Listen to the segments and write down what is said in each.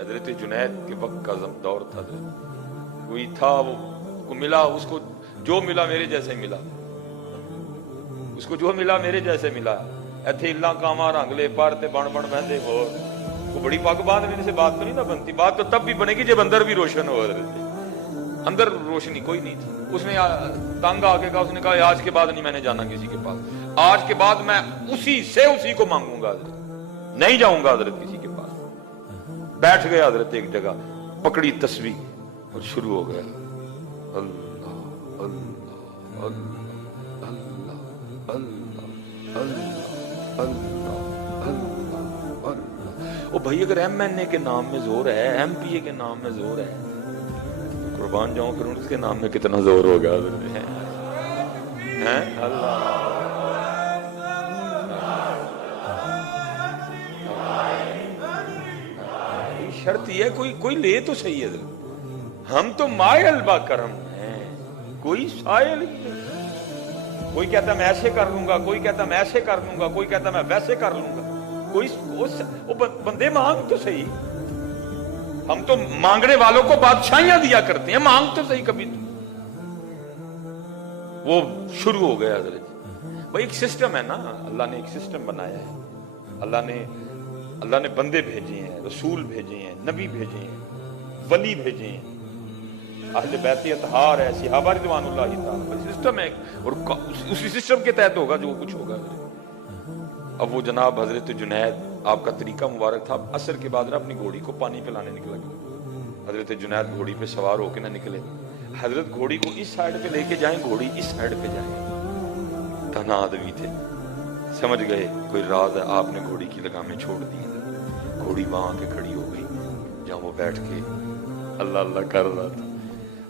حضرت جنید کے وقت کا دور تھا، کوئی تھا وہ کو ملا، اس کو جو ملا میرے جیسے ملا، اس کو جو ملا میرے جیسے ملا۔ ایتھے اللہ کاما رنگ لے پارتے بن بن بہندے ہو، وہ بڑی پگ بات میرے سے بات تو نہیں نہ بنتی، بات تو تب بھی بنے گی جب اندر بھی روشن ہو۔ حضرت اندر روشنی کوئی نہیں تھی، اس نے تنگ آ کے کہا، اس نے کہا آج کے بعد نہیں میں نے جانا کسی کے پاس، آج کے بعد میں اسی سے اسی کو مانگوں گا، حضرت نہیں جاؤں گا حضرت کسی کے پاس۔ بیٹھ گیا حضرت ایک جگہ، پکڑی تسبیح اور شروع ہو گیا، اللہ اللہ اللہ اللہ اللہ اللہ اللہ اللہ۔ او بھائی اگر ایم این اے کے نام میں زور ہے، ایم پی اے کے نام میں زور ہے، تو قربان جاؤں پھر اس کے نام میں کتنا زور ہوگا حضرت ہیں اللہ۔ شرط یہ ہے کوئی لے تو صحیح ہے، ہم تو مائل با کرم ہیں، کوئی سائل نہیں۔ کوئی کہتا میں ایسے کر لوں گا، کوئی کہتا میں ایسے کر لوں گا، کوئی کہتا میں ویسے کر لوں گا، کوئی بندے مانگ تو صحیح۔ ہم تو مانگنے والوں کو بادشاہیاں دیا کرتے ہیں، مانگ تو صحیح کبھی تو۔ وہ شروع ہو گیا حضرت۔ بھائی ایک سسٹم ہے نا، اللہ نے ایک سسٹم بنایا ہے، اللہ نے بندے بھیجے ہیں، رسول بھیجے ہیں، نبی بھیجے ہیں، ولی بھیجے ہیں، اہل بیت اطہار ہے، صحابہ رضوان اللہ تعالی، سسٹم ہے، اور اسی سسٹم کے تحت ہوگا جو کچھ ہوگا۔ اب وہ جناب حضرت جنید، آپ کا طریقہ مبارک تھا، عصر کے بعد اپنی گھوڑی کو پانی پلانے نکلا گیا۔ حضرت جنید گھوڑی پہ سوار ہو کے نہ نکلے، حضرت گھوڑی کو اس سائیڈ پہ لے کے جائیں، گھوڑی اس سائیڈ پہ جائیں۔ تنہا آدمی تھے، سمجھ گئے کوئی راز ہے، آپ نے گھوڑی کی لگامیں چھوڑ دی، گھوڑی وہاں کے کھڑی ہو گئی جہاں وہ بیٹھ کے اللہ اللہ کر رہا تھا۔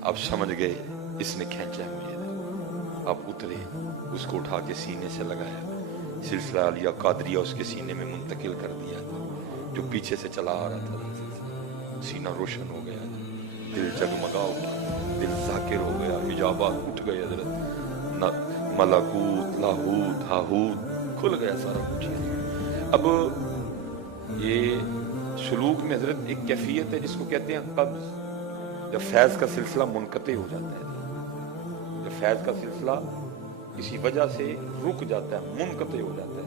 اب سمجھ گئے اس نے کھینچا ہے مجھے، اب اترے، اس کو اٹھا کے سینے سے لگایا، سلسلہ علیہ قادریہ اس کے سینے میں منتقل کر دیا، جو پیچھے سے چلا آ رہا تھا۔ سینہ روشن ہو گیا، دل جگمگا اٹھا، دل ذاکر ہو گیا، حجابات اٹھ گئے حضرت، ملکوت لاہوت ہاہوت کھل گیا سارا کچھ۔ اب یہ سلوک میں حضرت ایک کیفیت ہے جس کو کہتے ہیں قبض، جب فیض کا سلسلہ منقطع ہو جاتا ہے، جب فیض کا سلسلہ کسی وجہ سے رک جاتا ہے، منقطع ہو جاتا ہے۔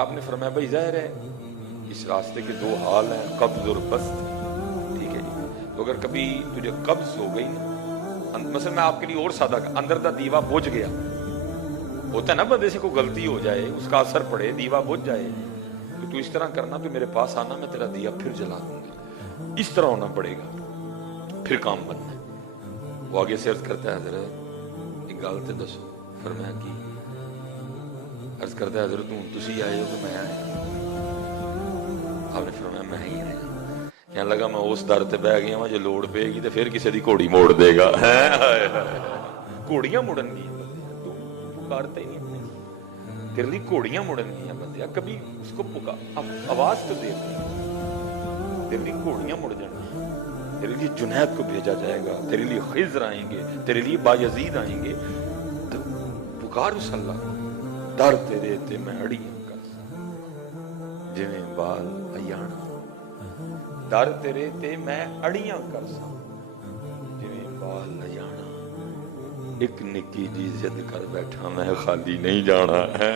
آپ نے فرمایا بھائی ظاہر ہے اس راستے کے دو حال ہیں، قبض اور بسط، ٹھیک ہے جی؟ تو اگر کبھی تجھے قبض ہو گئی نا، مثلا میں آپ کے لیے اور سادہ، اندر دا دیوا بجھ گیا، ہوتا ہے نا بندے سے کوئی غلطی ہو جائے، اس کا اثر پڑے، دیوا بجھ جائے، تو اس طرح کرنا کہ میرے پاس آنا، میں تیرا دیا پھر جلا دوں گا، اس طرح ہونا پڑے گا، پھر کام بننا ہے۔ وہ آگے سے عرض کرتا ہے حضرت ایک گل تے دسو، فرمایا کی؟ عرض کرتا ہے حضرت تسی آئے ہو کہ میں آیا؟ آپ نے فرمایا میں ہی آیا۔ کہنے لگا میں اس در تے بہ گیا جو لوڑ پے گی تے پھر کسی دی گھوڑی موڑ دے گا۔ گھوڑیاں مڑن گی، تو پکارتا ہی نہیں اپنے، تیرے لیے گھوڑیاں مڑن گیا بندیا، کبھی اس کو آواز تو دے، تیرے لیے گھوڑیاں مڑ جائیں، تیرے لیے جنید کو بھیجا جائے گا، تیرے لیے خضر آئیں گے، تیرے لیے بایزید آئیں گے، تو پکار اس اللہ کو، در تیرے تے میں اڑیاں کر سا جویں بال ایانا، در تیرے تے میں اڑیاں کر سا جویں بال ایانا، ایک نکی جی ضد کر بیٹھا میں خالی نہیں جانا ہے۔